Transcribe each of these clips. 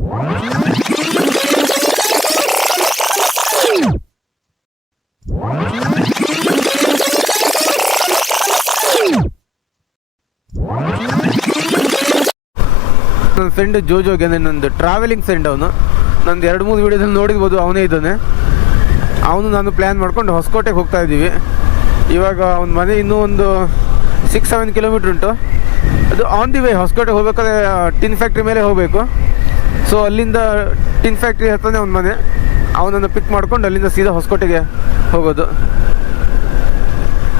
ನನ್ನ ಫ್ರೆಂಡ್ ಜೋಜೋಗೆ ನಂದು travelling friend ಅವನು. ನಂದು ಎರಡು ಮೂರು ವೀಡಿಯೋದಲ್ಲಿ ನೋಡಿರ್ಬೋದು, ಅವನೇ ಇದ್ದಾನೆ. ಅವನು ನಾನು ಪ್ಲ್ಯಾನ್ ಮಾಡ್ಕೊಂಡು ಹೊಸಕೋಟೆಗೆ ಹೋಗ್ತಾ ಇದ್ದೀವಿ. ಇವಾಗ ಅವನ ಮನೆ ಇನ್ನೂ ಒಂದು ಸಿಕ್ಸ್ ಸೆವೆನ್ ಕಿಲೋಮೀಟ್ರ್ ಉಂಟು. ಅದು ಆನ್ ದಿ ವೇ ಹೊಸಕೋಟೆಗೆ ಹೋಗ್ಬೇಕಾದ್ರೆ ಟಿನ್ ಫ್ಯಾಕ್ಟ್ರಿ ಮೇಲೆ ಹೋಗಬೇಕು. ಸೊ ಅಲ್ಲಿಂದ ಟಿನ್ ಫ್ಯಾಕ್ಟ್ರಿ ಹತ್ರನೇ ಒಂದು ಮನೆ. ಅವನನ್ನು ಪಿಕ್ ಮಾಡ್ಕೊಂಡು ಅಲ್ಲಿಂದ ಸೀದಾ ಹೊಸಕೋಟೆಗೆ ಹೋಗೋದು.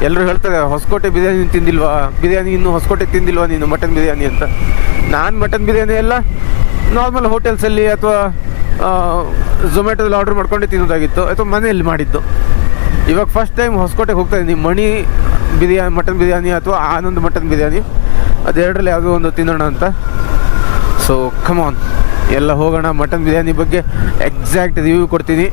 ಎಲ್ಲರೂ ಹೇಳ್ತಾರೆ, ಹೊಸಕೋಟೆ ಬಿರಿಯಾನಿ ತಿಂದಿಲ್ವಾ? ಬಿರಿಯಾನಿ ಇನ್ನು ಹೊಸಕೋಟೆ ತಿಂದಿಲ್ವಾ ನೀನು? ಮಟನ್ ಬಿರಿಯಾನಿ ಅಂತ. ನಾನು ಮಟನ್ ಬಿರಿಯಾನಿ ಎಲ್ಲ ನಾರ್ಮಲ್ ಹೋಟೆಲ್ಸಲ್ಲಿ ಅಥವಾ ಝೊಮ್ಯಾಟೋದಲ್ಲಿ ಆರ್ಡರ್ ಮಾಡ್ಕೊಂಡು ತಿನ್ನೋದಾಗಿತ್ತು. ಅಥವಾ ಮನೆಯಲ್ಲಿ ಮಾಡಿದ್ದು. ಇವಾಗ ಫಸ್ಟ್ ಟೈಮ್ ಹೊಸಕೋಟೆಗೆ ಹೋಗ್ತಾ ಇದ್ದೀನಿ. ಮಣಿ ಬಿರಿಯಾನಿ, ಮಟನ್ ಬಿರಿಯಾನಿ ಅಥವಾ ಆನಂದ್ ಮಟನ್ ಬಿರಿಯಾನಿ. ಅದೆರಡರಲ್ಲಿ ಯಾವುದೋ ಒಂದು ತಿನ್ನೋಣ ಅಂತ. ಸೊ ಕಮಾನ್ ಎಲ್ಲ ಹೋಗೋಣ. ಮಟನ್ ಬಿರಿಯಾನಿ ಬಗ್ಗೆ ಎಕ್ಸಾಕ್ಟ್ ರಿವ್ಯೂ ಕೊಡ್ತೀನಿ.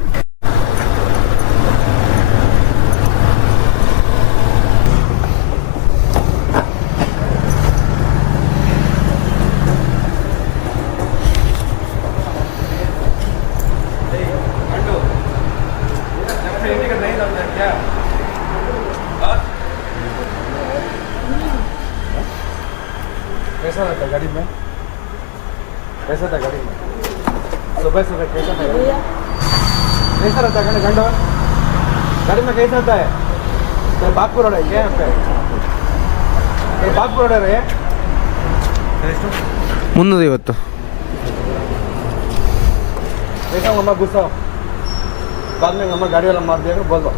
गाड़ी में कैसा होता है तो बागपुर रोड है क्या यहाँ पे ये बागपुर रोड है ಮುನ್ನೂರೈವತ್ತು कैसा मम्मा गुस्सा हो बाद में मम्मा गाड़ी वाला मार दिया बोल दो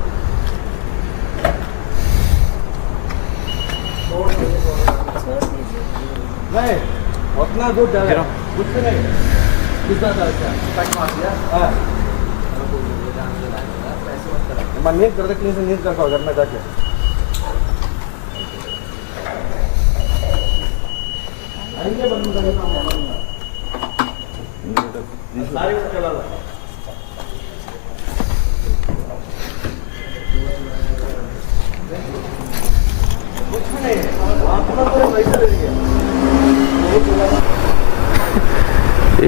नहीं उतना दूर जा रहा है कुछ भी नहीं कितना था क्या पैक मार दिया हाँ मैं नींद करते क्लीन से नींद करता हूँ घर में जाके सारी चला रहा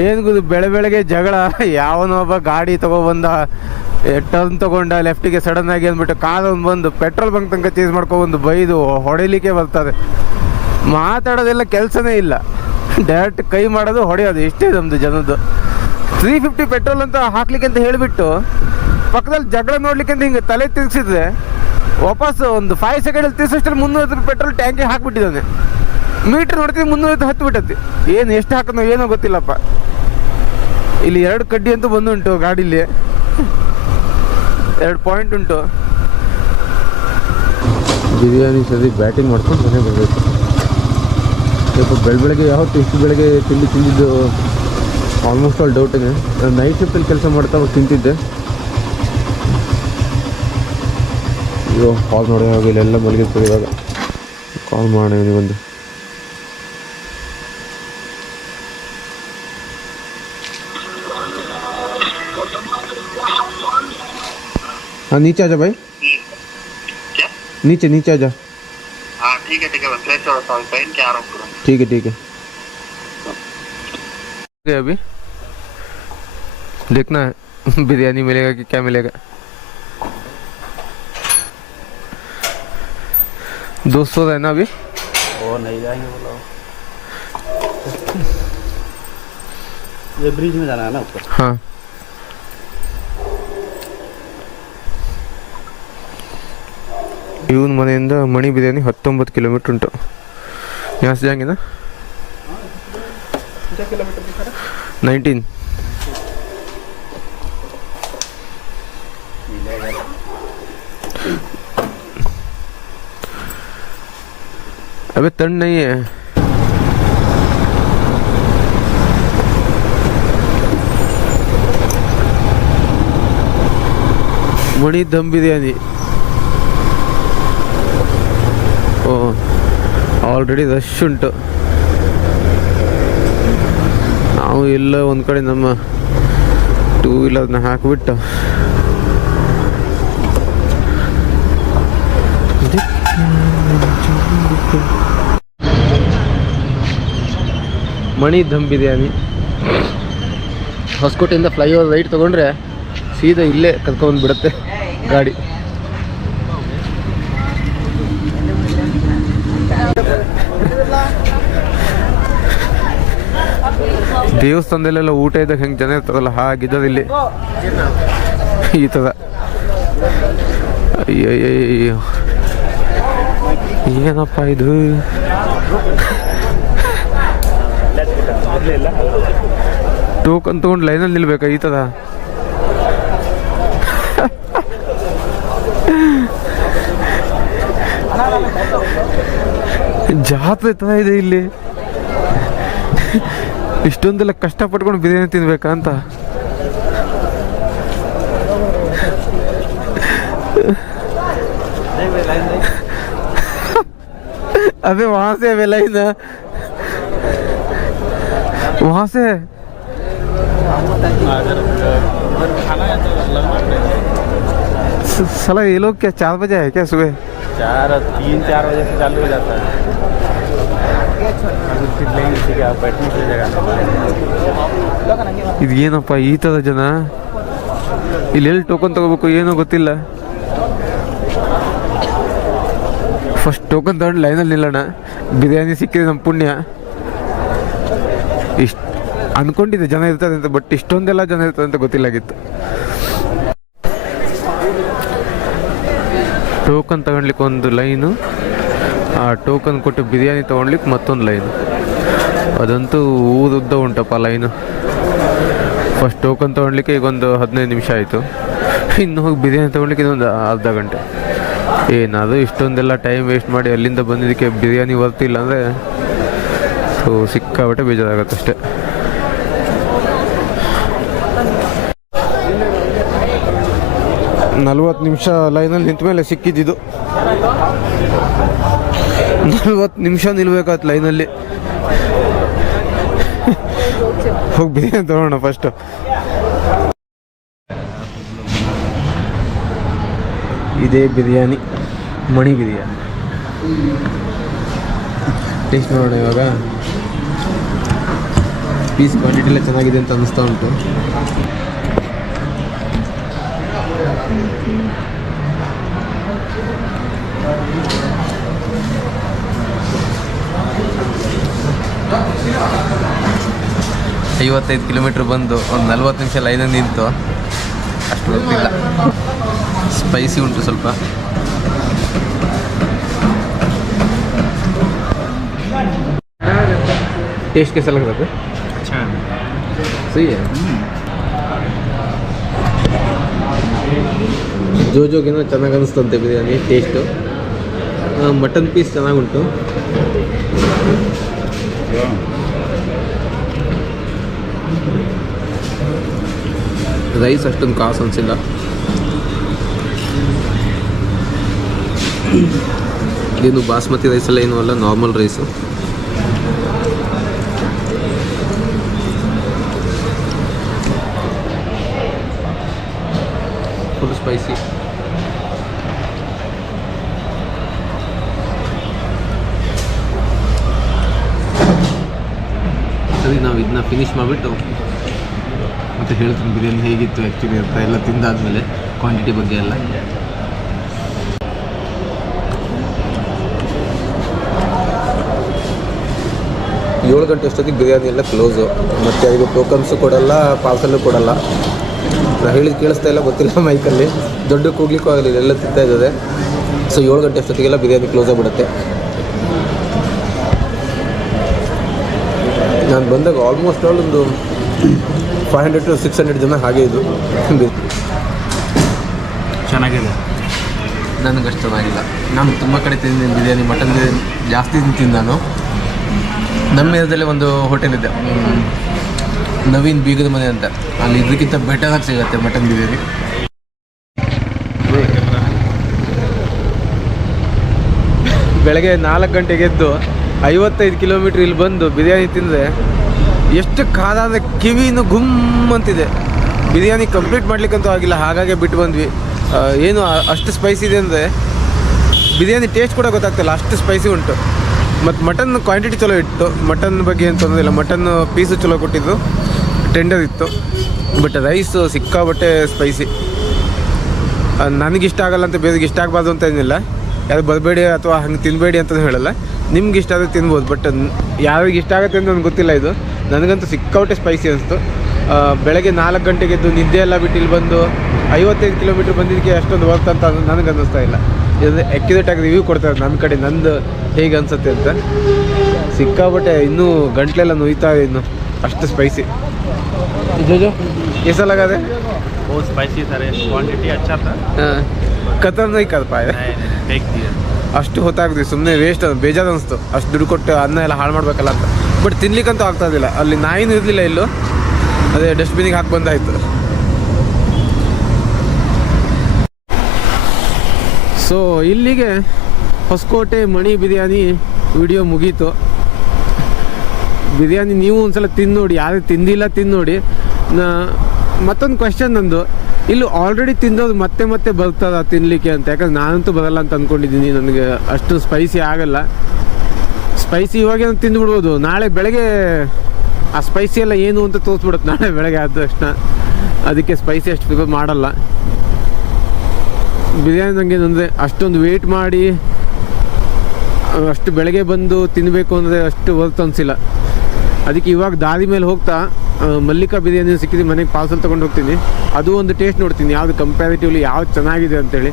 ಏನು ಗೊತ್ತು ಬೆಳೆ ಬೆಳಗ್ಗೆ ಜಗಳ ಯಾವನೊಬ್ಬ ಗಾಡಿ ತಗೊಬಂದ ಟರ್ನ್ ತಗೊಂಡ ಲೆಫ್ಟಿಗೆ ಸಡನ್ ಆಗಿ ಅಂದ್ಬಿಟ್ಟು ಕಾರೊಂದು ಬಂದು ಪೆಟ್ರೋಲ್ ಬಂಕ್ ತನಕ ಚೇಂಜ್ ಮಾಡ್ಕೊಬಂದು ಬೈದು ಹೊಡಿಲಿಕ್ಕೆ ಬರ್ತದೆ. ಮಾತಾಡೋದೆಲ್ಲ ಕೆಲಸನೇ ಇಲ್ಲ. ಡೈರೆಕ್ಟ್ ಕೈ ಮಾಡೋದು ಹೊಡೆಯೋದು ಇಷ್ಟೇ ನಮ್ಮದು ಜನದ್ದು. ತ್ರೀ ಫಿಫ್ಟಿ ಪೆಟ್ರೋಲ್ ಅಂತ ಹಾಕ್ಲಿಕ್ಕೆ ಅಂತ ಹೇಳಿಬಿಟ್ಟು ಪಕ್ಕದಲ್ಲಿ ಜಗಳ ನೋಡ್ಲಿಕ್ಕೆ ಅಂತ ಹಿಂಗೆ ತಲೆ ತಿರುಗಿಸಿದ್ರೆ ವಾಪಸ್ ಒಂದು ಫೈವ್ ಸೆಕೆಂಡಲ್ಲಿ ತಿರ್ಸೋಷ್ಟರಲ್ಲಿ ಮುನ್ನೂರು ಪೆಟ್ರೋಲ್ ಟ್ಯಾಂಕಿಗೆ ಹಾಕ್ಬಿಟ್ಟಿದ್ದಾನೆ. ಮೀಟ್ರ್ ನೋಡ್ತೀನಿ ಮುನ್ನೂರೈವತ್ತು ಹತ್ತು ಬಿಟ್ಟತಿ ಏನು ಎಷ್ಟು ಹಾಕೋದು ಏನೋ ಗೊತ್ತಿಲ್ಲಪ್ಪ. ಇಲ್ಲಿ ಎರಡು ಕಡ್ಡಿ ಅಂತೂ ಬಂದುಂಟು ಗಾಡೀಲಿ. ಎರಡು ಪಾಯಿಂಟ್ ಉಂಟು. ಬಿರಿಯಾನಿ ಸರಿ ಬ್ಯಾಟಿಂಗ್ ಮಾಡ್ಕೊಂಡು ಮನೆ ಬರಬೇಕು. ಸ್ವಲ್ಪ ಬೆಳ, ಬೆಳಗ್ಗೆ ಯಾವತ್ತು ಇಷ್ಟು ಬೆಳಗ್ಗೆ ತಿಂಡಿ ತಿಂದಿದ್ದು ಆಲ್ಮೋಸ್ಟ್ ಆಲ್ ಡೌಟೇ ನಾನು ನೈಟ್ ಶಿಫ್ಟಲ್ಲಿ ಕೆಲಸ ಮಾಡ್ತಾ ತಿಂತಿದ್ದೆ. ಇವಾಗ ಕಾಲ್ ಮಾಡೋ ಇವಾಗ ಇಲ್ಲೆಲ್ಲ ಮಲಗಿರ್ತದೆ ಇವಾಗ. ಕಾಲ್ ಮಾಡೋಣ ಇವನಿಗೊಂದು हाँ नीचे आ जा भाई। क्या? नीचे नीचे आ जा। हाँ ठीक है ठीक है मैं फ्रेश हो रहा हूँ पहन के आ रहा हूँ ठीक है ठीक है। अभी देखना है बिरयानी मिलेगा कि क्या मिलेगा। दो सौ रहना अभी? वो नहीं जाएँगे बोला ये ब्रिज में जाना है ना ऊपर? हाँ। ಇವನ್ ಮನೆಯಿಂದ ಮಣಿ ಬಿರಿಯಾನಿ ಹತ್ತೊಂಬತ್ತು ಕಿಲೋಮೀಟ್ರ್ ಉಂಟು यहाँ से जाएंगे ना कितना किलोमीटर दिखा रहा नाइनटीन अबे तन नहीं है ಮಣಿ ದಮ್ ಬಿರಿಯಾನಿ ಆಲ್ರೆಡಿ ರಶ್ ಉಂಟು. ನಾವು ಎಲ್ಲ ಒಂದು ಕಡೆ ನಮ್ಮ ಟೂ ವೀಲರ್ನ ಹಾಕಿಬಿಟ್ಟು. ಮಣಿ ಧಮ್ ಬಿರಿಯಾನಿ. ಹೊಸಕೋಟೆಯಿಂದ ಫ್ಲೈಓವರ್ ರೈಟ್ ತೊಗೊಂಡ್ರೆ ಸೀದಾ ಇಲ್ಲೇ ಕರ್ಕೊಂಡ್ಬಿಡುತ್ತೆ ಗಾಡಿ. ದೇವಸ್ಥಾನದಲ್ಲೆಲ್ಲ ಊಟ ಇದ್ದಾಗ ಹೆಂಗೆ ಜನ ಇರ್ತದಲ್ಲ ಹಾಗಿದ್ದದ ಇಲ್ಲಿ. ಈ ಥರ ಅಯ್ಯಯ್ಯಯ್ಯೋ ಏನಪ್ಪ ಇದು? ಟೋಕನ್ ತಗೊಂಡು ಲೈನಲ್ಲಿ ನಿಲ್ಬೇಕಾ ಈ ಥರ ಜಾತ್ರೆ ಥರ ಇದೆ ಇಲ್ಲಿ. ಇಷ್ಟೊಂದೆಲ್ಲ ಕಷ್ಟಪಟ್ಕೊಂಡು ಬಿರಿಯಾನಿ ತಿನ್ಬೇಕಾ ಅಂತ अबे वहां से अबे लाइन वहां से स- साला ये लोग क्या चार बजे है क्या सुबह चार तीन चार बजे से चालू हो जाता है ಇದು ಏನಪ್ಪ ಈ ಥರ ಜನ? ಇಲ್ಲಿ ಎಲ್ಲಿ ಟೋಕನ್ ತಗೋಬೇಕು ಏನೋ ಗೊತ್ತಿಲ್ಲ. ಫಸ್ಟ್ ಟೋಕನ್ ತಗೊಂಡು ಲೈನಲ್ಲಿ ನಿಲ್ಲೋಣ. ಬಿರಿಯಾನಿ ಸಿಕ್ಕಿದೆ ನಮ್ಮ ಪುಣ್ಯ. ಇಷ್ಟು ಅಂದ್ಕೊಂಡಿದ್ದೆ ಜನ ಇರ್ತದೆ ಅಂತ ಬಟ್ ಇಷ್ಟೊಂದೆಲ್ಲ ಜನ ಇರ್ತದೆ ಅಂತ ಗೊತ್ತಿಲ್ಲಾಗಿತ್ತು. ಟೋಕನ್ ತಗೊಳ್ಲಿಕ್ಕೆ ಒಂದು ಲೈನು ಆ ಟೋಕನ್ ಕೊಟ್ಟು ಬಿರಿಯಾನಿ ತೊಗೊಳ್ಲಿಕ್ಕೆ ಮತ್ತೊಂದು ಲೈನು ಅದಂತೂ ಊರುದ್ದ ಉಂಟಪ್ಪ ಲೈನು ಫಸ್ಟ್ ಟೋಕನ್ ತೊಗೊಳ್ಲಿಕ್ಕೆ ಈಗ ಒಂದು ಹದಿನೈದು ನಿಮಿಷ ಆಯಿತು. ಇನ್ನು ಹೋಗಿ ಬಿರಿಯಾನಿ ತೊಗೊಳ್ಲಿಕ್ಕೆ ಇನ್ನೊಂದು ಅರ್ಧ ಗಂಟೆ. ಏನಾದರೂ ಇಷ್ಟೊಂದೆಲ್ಲ ಟೈಮ್ ವೇಸ್ಟ್ ಮಾಡಿ ಅಲ್ಲಿಂದ ಬಂದಿದ್ದಕ್ಕೆ ಬಿರಿಯಾನಿ ಬರ್ತಿಲ್ಲ ಅಂದರೆ ಸೊ ಸಿಕ್ಕಾಬಿಟ್ಟೆ ಬೇಜಾರಾಗುತ್ತೆ ಅಷ್ಟೇ. ನಲ್ವತ್ತು ನಿಮಿಷ ಲೈನಲ್ಲಿ ನಿಂತ ಮೇಲೆ ಸಿಕ್ಕಿದ್ದಿದ್ದು ನಲ್ವತ್ತು ನಿಮಿಷ ನಿಲ್ಬೇಕಾಯ್ತು ಲೈನಲ್ಲಿ. ಹೋಗಿ ಬಿರಿಯಾನಿ ತಗೋಣ ಫಸ್ಟು ಇದೇ ಬಿರಿಯಾನಿ, ಮಣಿ ಬಿರಿಯಾನಿ. ಟೇಸ್ಟ್ ನೋಡೋಣ ಇವಾಗ. ಪೀಸ್ ಕ್ವಾಂಟಿಟಿ ಎಲ್ಲ ಚೆನ್ನಾಗಿದೆ ಅಂತ ಅನಿಸ್ತಾ ಉಂಟು. ಐವತ್ತೈದು ಕಿಲೋಮೀಟ್ರ್ ಬಂದು ಒಂದು ನಲ್ವತ್ತು ನಿಮಿಷ ಲೈನಲ್ಲಿ ನಿಂತು ಅಷ್ಟು ಗೊತ್ತಿಲ್ಲ ಸ್ಪೈಸಿ ಉಂಟು ಸ್ವಲ್ಪ ಟೇಸ್ಟ್ कैसा लग रहा था अच्छा सही है ಜೋ ಜೋಗಿನ ಚೆನ್ನಾಗಿ ಅನಿಸ್ತಂತೆ biryani taste mutton piece ಚೆನ್ನಾಗುಂಟು rice ಅಷ್ಟೊಂದು ಕಾಸು ಅನಿಸಿಲ್ಲ. ಇದೇನು ಬಾಸ್ಮತಿ ರೈಸ್ ಏನೂ ಅಲ್ಲ ನಾರ್ಮಲ್ ರೈಸು ಫುಲ್ ಸ್ಪೈಸಿ ಸರಿ, ನಾವು ಇದನ್ನ ಫಿನಿಶ್ ಮಾಡಿಬಿಟ್ಟು ಮತ್ತೆ ಹೇಳ್ತೀನಿ, ಬಿರಿಯಾನಿ ಹೇಗಿತ್ತು ಆ್ಯಕ್ಚುಲಿ ಅಂತ ಎಲ್ಲ ತಿಂದಾದಮೇಲೆ ಕ್ವಾಂಟಿಟಿ ಬಗ್ಗೆ ಎಲ್ಲ. ಏಳು ಗಂಟೆ ಅಷ್ಟೊತ್ತಿಗೆ ಬಿರಿಯಾನಿ ಎಲ್ಲ ಕ್ಲೋಸು ಮತ್ತು ಇದು ಟೋಕನ್ಸು ಕೊಡಲ್ಲ ಪಾರ್ಸಲ್ಲು ಕೊಡಲ್ಲ. ನಾನು ಹೇಳಿದ ಕೇಳಿಸ್ತಾ ಇಲ್ಲ, ಗೊತ್ತಿಲ್ಲ ಮೈಕಲ್ಲಿ ದೊಡ್ಡ ಕೂಗ್ಲಿಕ್ಕೂ ಆಗಲಿಲ್ಲ, ಎಲ್ಲ ತಿಂತಾ ಇದ್ದದೆ ಸೊ ಏಳು ಗಂಟೆ ಅಷ್ಟೊತ್ತಿಗೆಲ್ಲ ಬಿರಿಯಾನಿ ಕ್ಲೋಸ್ ಆಗಿಬಿಡುತ್ತೆ. ನಾನು ಬಂದಾಗ ಆಲ್ಮೋಸ್ಟ್ ಆಲ್ ಒಂದು five hundred to six hundred ಜನ ಹಾಗೆ ಇದು ಚೆನ್ನಾಗಿದೆ. ನನಗಷ್ಟು ಚೆನ್ನಾಗಿಲ್ಲ ನಾನು ತುಂಬ ಕಡೆ ತಿಂದು ಬಿರಿಯಾನಿ ಮಟನ್ ಬಿರಿಯಾನಿ ಜಾಸ್ತಿ ತಿಂತೀನಿ ನಾನು. ನಮ್ಮ ಏರಿಯಾದಲ್ಲೇ ಒಂದು ಹೋಟೆಲ್ ಇದೆ. ನವೀನ್ ಬೀಗದ ಮನೆ ಅಂತ. ಅಲ್ಲಿ ಇದಕ್ಕಿಂತ ಬೆಟರ್ ಆಗಿ ಸಿಗುತ್ತೆ ಮಟನ್ ಬಿರಿಯಾನಿ. ಬೆಳಗ್ಗೆ ನಾಲ್ಕು ಗಂಟೆಗೆ ಎದ್ದು ಐವತ್ತೈದು ಕಿಲೋಮೀಟ್ರ್ ಇಲ್ಲಿ ಬಂದು ಬಿರಿಯಾನಿ ತಿಂದರೆ ಎಷ್ಟು ಕಾದಾದ ಅಂದರೆ ಕಿವಿನೂ ಗುಮ್ ಅಂತಿದೆ. ಬಿರಿಯಾನಿ ಕಂಪ್ಲೀಟ್ ಮಾಡ್ಲಿಕ್ಕಂತೂ ಆಗಿಲ್ಲ, ಹಾಗಾಗಿ ಬಿಟ್ಟು ಬಂದ್ವಿ. ಏನು ಅಷ್ಟು ಸ್ಪೈಸಿ ಇದೆ ಅಂದರೆ ಬಿರಿಯಾನಿ ಟೇಸ್ಟ್ ಕೂಡ ಗೊತ್ತಾಗ್ತಿಲ್ಲ, ಅಷ್ಟು ಸ್ಪೈಸಿ ಉಂಟು. ಮತ್ತು ಮಟನ್ ಕ್ವಾಂಟಿಟಿ ಚಲೋ ಇತ್ತು. ಮಟನ್ ಬಗ್ಗೆ ಏನು ತೊಂದರೆ ಇಲ್ಲ. ಮಟನ್ ಪೀಸು ಚಲೋ ಕೊಟ್ಟಿದ್ದು. ಟೆಂಡರ್ ಇತ್ತು. ಬಟ್ ರೈಸು ಸಿಕ್ಕಾಬಟ್ಟೆ ಸ್ಪೈಸಿ ನನಗಿಷ್ಟ ಆಗಲ್ಲ ಅಂತ ಬೇರೆಗೆ ಇಷ್ಟ ಆಗಬಾರ್ದು ಅಂತ ಏನಿಲ್ಲ. ಯಾರು ಬರಬೇಡಿ ಅಥವಾ ಹಂಗೆ ತಿನ್ನಬೇಡಿ ಅಂತ ಹೇಳಲ್ಲ. ನಿಮ್ಗೆ ಇಷ್ಟ ಆದರೆ ತಿನ್ಬೋದು ಬಟ್ ಯಾರಿಗೆ ಇಷ್ಟ ಆಗುತ್ತೆ ಅಂತ ನನಗೆ ಗೊತ್ತಿಲ್ಲ ಇದು ನನಗಂತೂ ಸಿಕ್ಕಾಪಟ್ಟೆ ಸ್ಪೈಸಿ ಅನಿಸ್ತು ಬೆಳಗ್ಗೆ ನಾಲ್ಕು ಗಂಟೆಗೆ ಎದ್ದು ನಿದ್ದೆ ಎಲ್ಲ ಬಿಟ್ಟು ಇಲ್ಲಿ ಬಂದು ಐವತ್ತೈದು ಕಿಲೋಮೀಟ್ರ್ ಬಂದಿದ್ದಕ್ಕೆ ಅಷ್ಟೊಂದು ವರ್ತ್ ಅಂತ ನನಗೆ ಅನ್ನಿಸ್ತಾ ಇಲ್ಲ ಇದು ಅಕ್ಯುರೇಟ್ ಆಗಿ ರಿವ್ಯೂ ಕೊಡ್ತಾರೆ ನನ್ನ ಕಡೆ ನಂದು ಹೇಗೆ ಅನ್ಸುತ್ತೆ ಅಂತ ಸಿಕ್ಕಾಪಟ್ಟೆ ಇನ್ನೂ ಗಂಟ್ಲೆಲ್ಲ ನೋಯ್ತಾ ಇದೆ ಇನ್ನು ಅಷ್ಟು ಸ್ಪೈಸಿ ಜೋಜೋ ಎಸಲಾಗದೆ बहुत स्पाइसी था रे क्वांटिटी अच्छा था ಖತರ್ನಾಕ್ ಅದಪ್ಪ ಇದು. नहीं नहीं फेंक दिया ಅಷ್ಟು ಹೊತ್ತಾಗ್ತೀವಿ ಸುಮ್ಮನೆ ವೇಸ್ಟ್ ಬೇಜಾರು ಅನಿಸ್ತು. ಅಷ್ಟು ದುಡ್ಡು ಕೊಟ್ಟು ಅನ್ನ ಎಲ್ಲ ಹಾಳು ಮಾಡಬೇಕಲ್ಲ ಅಂತ. ಬಟ್ ತಿನ್ಲಿಕ್ಕಂತೂ ಆಗ್ತಾ ಇದ್ದಿಲ್ಲ. ಅಲ್ಲಿ ನಾಯಿನೂ ಇರಲಿಲ್ಲ ಇಲ್ಲೂ. ಅದೇ ಡಸ್ಟ್ಬಿನಿಗೆ ಹಾಕಿ ಬಂದಾಯಿತು. ಸೊ ಇಲ್ಲಿಗೆ ಹೊಸಕೋಟೆ ಮಣಿ ಬಿರಿಯಾನಿ ವಿಡಿಯೋ ಮುಗೀತು. ಬಿರಿಯಾನಿ ನೀವು ಒಂದ್ಸಲ ತಿಂದು ನೋಡಿ ಯಾರು ತಿಂದಿಲ್ಲ ತಿಂದು ನೋಡಿ ಮತ್ತೊಂದು ಕ್ವೆಶನ್ ನಂದು. ಇಲ್ಲಿ ಆಲ್ರೆಡಿ ತಿಂದೋದು ಮತ್ತೆ ಮತ್ತೆ ಬರ್ತದ ತಿನ್ನಲಿಕ್ಕೆ ಅಂತ. ಯಾಕಂದ್ರೆ ನಾನಂತೂ ಬರಲ್ಲ ಅಂತ ಅಂದ್ಕೊಂಡಿದ್ದೀನಿ ನನಗೆ ಅಷ್ಟು ಸ್ಪೈಸಿ ಆಗಲ್ಲ. ಸ್ಪೈಸಿ ಇವಾಗ ತಿಂದುಬಿಡ್ಬೋದು. ನಾಳೆ ಬೆಳಗ್ಗೆ ಆ ಸ್ಪೈಸಿ ಎಲ್ಲ ಏನು ಅಂತ ತೋರಿಸ್ಬಿಡುತ್ತೆ. ನಾಳೆ ಬೆಳಗ್ಗೆ ಆದ ತಕ್ಷಣ. ಅದಕ್ಕೆ ಸ್ಪೈಸಿ ಅಷ್ಟು ಪ್ರಿಪೇರ್ ಮಾಡಲ್ಲ. ಬಿರಿಯಾನಿ ನನಗೆ ಅಂದರೆ ಅಷ್ಟೊಂದು ವೆಯ್ಟ್ ಮಾಡಿ, ಅಷ್ಟು ಬೆಳಗ್ಗೆ ಬಂದು ತಿನ್ನಬೇಕು ಅಂದರೆ ಅಷ್ಟು ವರ್ತ್ ಅನಿಸಿಲ್ಲ. ಅದಕ್ಕೆ ಇವಾಗ ದಾರಿ ಮೇಲೆ ಹೋಗ್ತಾ ಮಲ್ಲಿಕಾ ಬಿರಿಯಾನಿ ಸಿಕ್ಕಿದ್ರೆ ಮನೆಗೆ ಪಾರ್ಸಲ್ ತೊಗೊಂಡು ಹೋಗ್ತೀನಿ. ಅದು ಒಂದು ಟೇಸ್ಟ್ ನೋಡ್ತೀನಿ, ಯಾವುದು ಕಂಪ್ಯಾರಿಟಿವ್ಲಿ ಯಾವ್ದು ಚೆನ್ನಾಗಿದೆ ಅಂತೇಳಿ.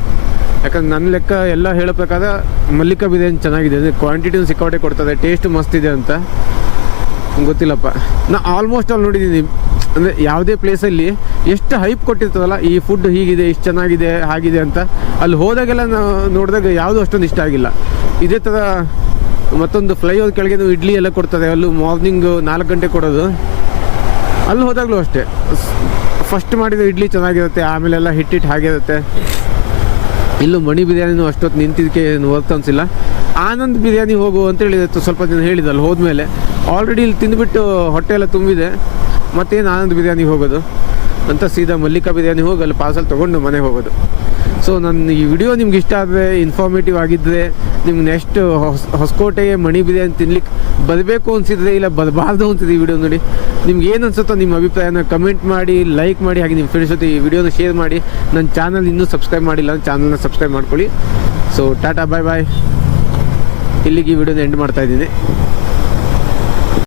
ಯಾಕಂದ್ರೆ ನನ್ನ ಲೆಕ್ಕ ಎಲ್ಲ ಹೇಳೋ ಪ್ರಕಾರ ಮಲ್ಲಿಕಾ ಬಿರಿಯಾನಿ ಚೆನ್ನಾಗಿದೆ, ಅಂದರೆ ಕ್ವಾಂಟಿಟಿನೂ ಸಿಕ್ಕಾಟೆ ಕೊಡ್ತದೆ ಟೇಸ್ಟ್ ಮಸ್ತ್ ಇದೆ ಅಂತ. ಗೊತ್ತಿಲ್ಲಪ್ಪ. ನಾ ಆಲ್ಮೋಸ್ಟ್ ಅಲ್ಲಿ ನೋಡಿದ್ದೀನಿ, ಅಂದರೆ ಯಾವುದೇ ಪ್ಲೇಸಲ್ಲಿ ಎಷ್ಟು ಹೈಪ್ ಕೊಟ್ಟಿರ್ತದಲ್ಲ, ಈ ಫುಡ್ ಹೀಗಿದೆ, ಇಷ್ಟು ಚೆನ್ನಾಗಿದೆ, ಹಾಗಿದೆ ಅಂತ. ಅಲ್ಲಿ ಹೋದಾಗೆಲ್ಲ ನಾವು ನೋಡಿದಾಗ ಯಾವುದು ಅಷ್ಟೊಂದು ಇಷ್ಟ ಆಗಿಲ್ಲ. ಇದೇ ಥರ ಮತ್ತೊಂದು ಫ್ಲೈಓವರ್ ಕೆಳಗೆ ಇಡ್ಲಿ ಎಲ್ಲ ಕೊಡ್ತಾರೆ, ಅಲ್ಲೂ ಮಾರ್ನಿಂಗ್ ನಾಲ್ಕು ಗಂಟೆ ಕೊಡೋದು. ಅಲ್ಲಿ ಹೋದಾಗಲೂ ಅಷ್ಟೇ. ಫಸ್ಟ್ ಮಾಡಿದ ಇಡ್ಲಿ ಚೆನ್ನಾಗಿರುತ್ತೆ, ಆಮೇಲೆಲ್ಲ ಹಿಟ್ಟಿಟ್ಟು ಹಾಗಿರುತ್ತೆ. ಇಲ್ಲೂ ಮಣಿ ಬಿರಿಯಾನಿನೂ ಅಷ್ಟೊತ್ತು ನಿಂತಿದ್ದಕ್ಕೆ ಏನು ವರ್ಕ್ ಅನಿಸಿಲ್ಲ ಆನಂದ್ ಬಿರಿಯಾನಿ ಹೋಗು ಅಂತೇಳಿ ಸ್ವಲ್ಪ ದಿನ ಹೇಳಿದಲ್ಲ ಹೋದ್ಮೇಲೆ. ಆಲ್ರೆಡಿ ಇಲ್ಲಿ ತಿಂದುಬಿಟ್ಟು ಹೊಟ್ಟೆ ಎಲ್ಲ ತುಂಬಿದೆ. ಮತ್ತೇನು ಆನಂದ್ ಬಿರಿಯಾನಿಗೆ ಹೋಗೋದು? ಅಂತ ಸೀದಾ ಮಲ್ಲಿಕಾ ಬಿರಿಯಾನಿ ಹೋಗಿ ಅಲ್ಲಿ ಪಾರ್ಸಲ್ ತೊಗೊಂಡು ಮನೆಗೆ ಹೋಗೋದು. ಸೊ ನನ್ನ ಈ ವಿಡಿಯೋ ನಿಮ್ಗೆ ಇಷ್ಟ ಆದರೆ ಇನ್ಫಾರ್ಮೇಟಿವ್ ಆಗಿದ್ದರೆ ನಿಮ್ಗೆ ನೆಕ್ಸ್ಟ್ ಹೊಸ, ಹೊಸಕೋಟೆಗೆ ಮಣಿ ಬಿರಿಯಾನಿ ತಿನ್ಲಿಕ್ಕೆ ಬರಬೇಕು ಅನಿಸಿದ್ರೆ ಇಲ್ಲ ಬರಬಾರ್ದು ಅನ್ಸಿದೆ ಈ ವಿಡಿಯೋ ನೋಡಿ. ನಿಮ್ಗೆ ಏನು ಅನ್ಸುತ್ತೋ ನಿಮ್ಮ ಅಭಿಪ್ರಾಯನ ಕಮೆಂಟ್ ಮಾಡಿ ಲೈಕ್ ಮಾಡಿ, ಹಾಗೆ ನಿಮ್ಮ ಫ್ರೆಂಡ್ಸ್ ಜೊತೆ ಈ ವಿಡಿಯೋನ ಶೇರ್ ಮಾಡಿ. ನನ್ನ ಚಾನಲ್ ಇನ್ನೂ ಸಬ್ಸ್ಕ್ರೈಬ್ ಮಾಡಿಲ್ಲ ಚಾನಲ್ನ ಸಬ್ಸ್ಕ್ರೈಬ್ ಮಾಡ್ಕೊಳ್ಳಿ. ಸೊ ಟಾಟಾ ಬಾಯ್ ಬಾಯ್ ಇಲ್ಲಿಗೆ ಈ ವಿಡಿಯೋನ ಎಂಡ್ ಮಾಡ್ತಾ ಇದ್ದೀನಿ.